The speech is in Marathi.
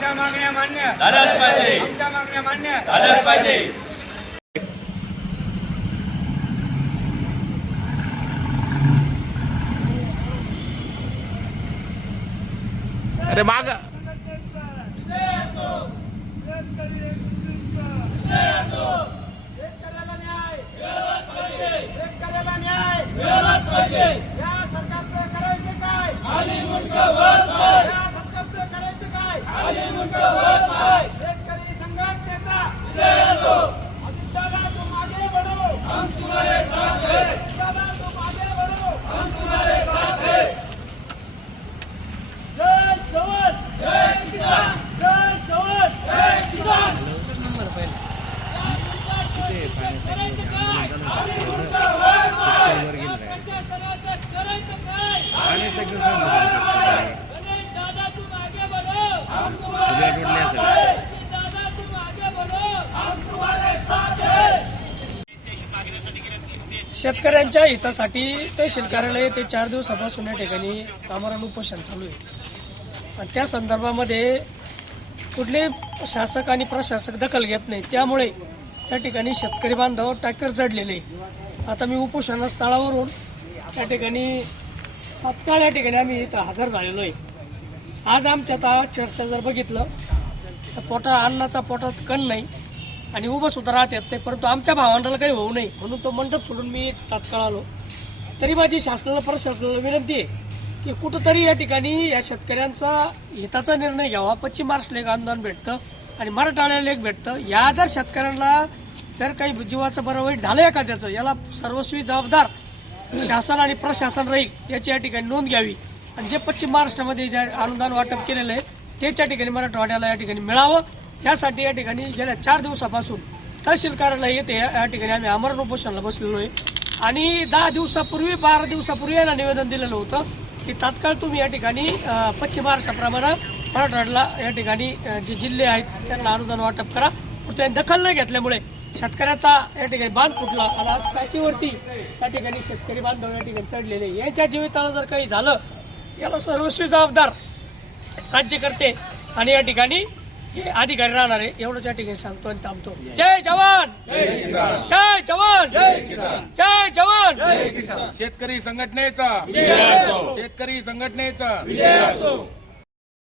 मागण्या मान्य मागण्या मान्य पाहिजे अरे माग शेतकऱ्यांच्या हितासाठी तहसील कार्यालय ते चार दिवसापासून या ठिकाणी आमरण उपोषण चालू आहे आणि त्या संदर्भामध्ये कुठले शासक आणि प्रशासक दखल घेत नाही त्यामुळे या ठिकाणी शेतकरी बांधव टाकर चढलेले आता मी उपोषण स्थळावरून या ठिकाणी तात्काळ या ठिकाणी आम्ही इथं हजर झालेलो आहे आज आमच्या आता चर्चा जर बघितलं तर पोटा अन्नाचा पोटात कण नाही आणि सुद्धा राहत येत नाही परंतु आमच्या भावंडाला काही होऊ नये म्हणून तो मंडप सोडून मी तात्काळ आलो तरी माझी शासनाला प्रशासनाला विनंती आहे की कुठंतरी या ठिकाणी या शेतकऱ्यांचा हिताचा निर्णय घ्यावा पश्चिम महाराष्ट्र एक अनुदान भेटतं आणि मराठवाड्याला एक भेटतं या जर शेतकऱ्यांना जर काही जीवाचं बरं वाईट झालं एखाद्याचं याला सर्वस्वी जबाबदार शासन आणि प्रशासन राहील याची या ठिकाणी नोंद घ्यावी आणि जे पश्चिम महाराष्ट्रामध्ये जे अनुदान वाटप केलेलं आहे त्याच्या ठिकाणी मराठवाड्याला या ठिकाणी मिळावं यासाठी या ठिकाणी गेल्या चार दिवसापासून तहसील कार्यालय येते या ठिकाणी आम्ही अमरण उपोषणाला बसलेलो आहे आणि दहा दिवसापूर्वी बारा दिवसापूर्वी यांना निवेदन दिलेलं होतं की तात्काळ तुम्ही या ठिकाणी पश्चिम महाराष्ट्राप्रमाणे मराठवाड्याला या ठिकाणी जे जिल्हे आहेत त्यांना अनुदान वाटप करा पण त्यांनी दखल न घेतल्यामुळे शेतकऱ्याचा या ठिकाणी बांध फुटला आणि आज टाकीवरती या ठिकाणी शेतकरी बांधव या ठिकाणी चढलेले यांच्या जीवितांना जर काही झालं याला सर्वस्वी जबाबदार राज्यकर्ते आणि या ठिकाणी हे अधिकारी राहणार आहे एवढंच या ठिकाणी सांगतो आणि थांबतो जय जवान जय जवान जय जवान शेतकरी संघटनेचा शेतकरी संघटनेचा